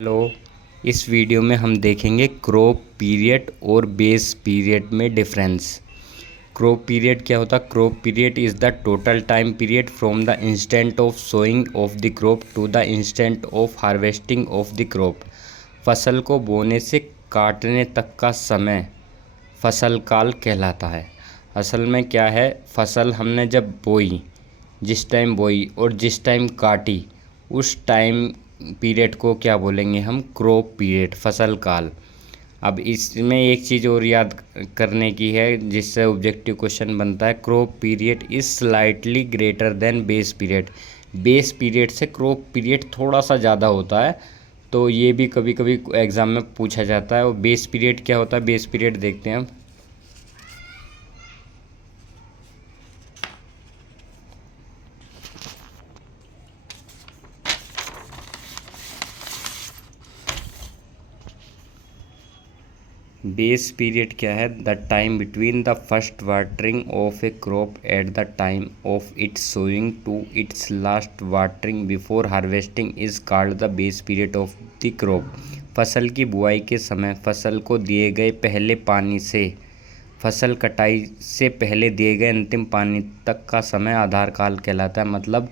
Hello. इस video में हम देखेंगे क्रॉप पीरियड और बेस पीरियड में डिफरेंस। क्रॉप पीरियड क्या होता है? Crop period is the total time period from the instant of sowing of the crop to the instant of harvesting of the crop. फसल को बोने से काटने तक का समय फसल काल कहलाता है। असल में क्या है, फसल हमने जब बोई, जिस टाइम बोई और जिस टाइम काटी, उस टाइम पीरियड को क्या बोलेंगे हम? क्रॉप पीरियड, फसल काल। अब इसमें एक चीज़ और याद करने की है जिससे ऑब्जेक्टिव क्वेश्चन बनता है। Crop period is slightly greater than base period. Base period से क्रॉप पीरियड थोड़ा सा ज़्यादा होता है, तो ये भी कभी कभी एग्ज़ाम में पूछा जाता है। और बेस पीरियड क्या होता है? बेस पीरियड देखते हैं हम। बेस पीरियड क्या है? The time between the first watering of a crop at the time of its sowing to its last watering before harvesting is called the base period of the crop. फसल की बुआई के समय फसल को दिए गए पहले पानी से फसल कटाई से पहले दिए गए अंतिम पानी तक का समय आधार काल कहलाता है। मतलब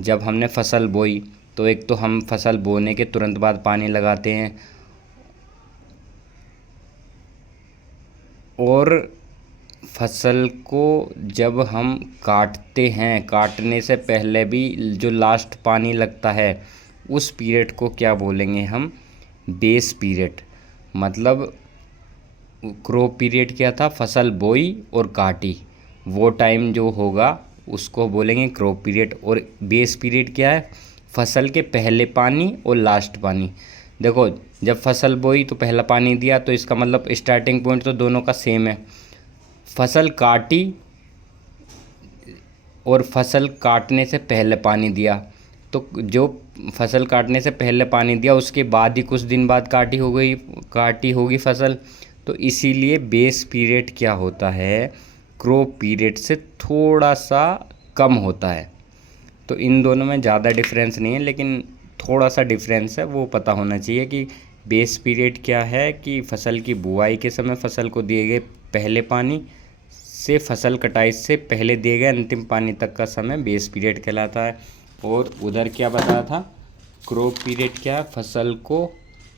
जब हमने फसल बोई तो एक तो हम फसल बोने के तुरंत बाद पानी लगाते हैं, और फसल को जब हम काटते हैं, काटने से पहले भी जो लास्ट पानी लगता है, उस पीरियड को क्या बोलेंगे हम? Base period. मतलब क्रॉप पीरियड क्या था? फसल बोई और काटी, वो टाइम जो होगा उसको बोलेंगे क्रॉप पीरियड। और बेस पीरियड क्या है? फसल के पहले पानी और लास्ट पानी। देखो, जब फसल बोई तो पहला पानी दिया, तो इसका मतलब स्टार्टिंग पॉइंट तो दोनों का सेम है। फसल काटी और फसल काटने से पहले पानी दिया, तो जो फसल काटने से पहले पानी दिया उसके बाद ही कुछ दिन बाद काटी होगी फसल। तो इसीलिए बेस पीरियड क्या होता है? क्रॉप पीरियड से थोड़ा सा कम होता है। तो इन दोनों में ज़्यादा डिफरेंस नहीं है, लेकिन थोड़ा सा डिफरेंस है, वो पता होना चाहिए कि बेस पीरियड क्या है कि फसल की बुआई के समय फसल को दिए गए पहले पानी से फसल कटाई से पहले दिए गए अंतिम पानी तक का समय बेस पीरियड कहलाता है। और उधर क्या बताया था? क्रॉप पीरियड क्या है? फसल को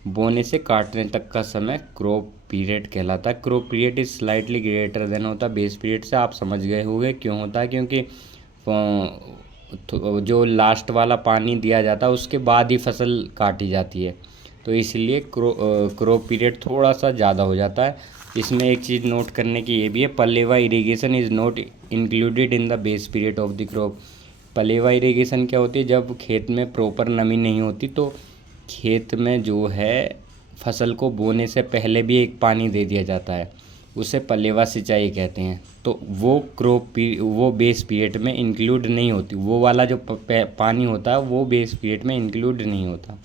बोने से काटने तक का समय क्रॉप पीरियड कहलाता है। Crop period is slightly greater than होता है बेस पीरियड से। आप समझ गए होंगे क्यों होता है, क्योंकि जो लास्ट वाला पानी दिया जाता है उसके बाद ही फसल काटी जाती है, तो इसलिए क्रॉप पीरियड थोड़ा सा ज़्यादा हो जाता है। इसमें एक चीज़ नोट करने की ये भी है, पलेवा irrigation is not included in the base period of the crop. पलेवा इरिगेशन क्या होती है? जब खेत में प्रॉपर नमी नहीं होती तो खेत में जो है फसल को बोने से पहले भी एक पानी दे दिया जाता है, उसे पलेवा सिंचाई कहते हैं। तो वो बेस पीरियड में इंक्लूड नहीं होती, वो वाला जो पानी होता है वो बेस पीरियड में इंक्लूड नहीं होता।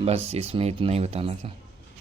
बस इसमें इतना ही बताना था।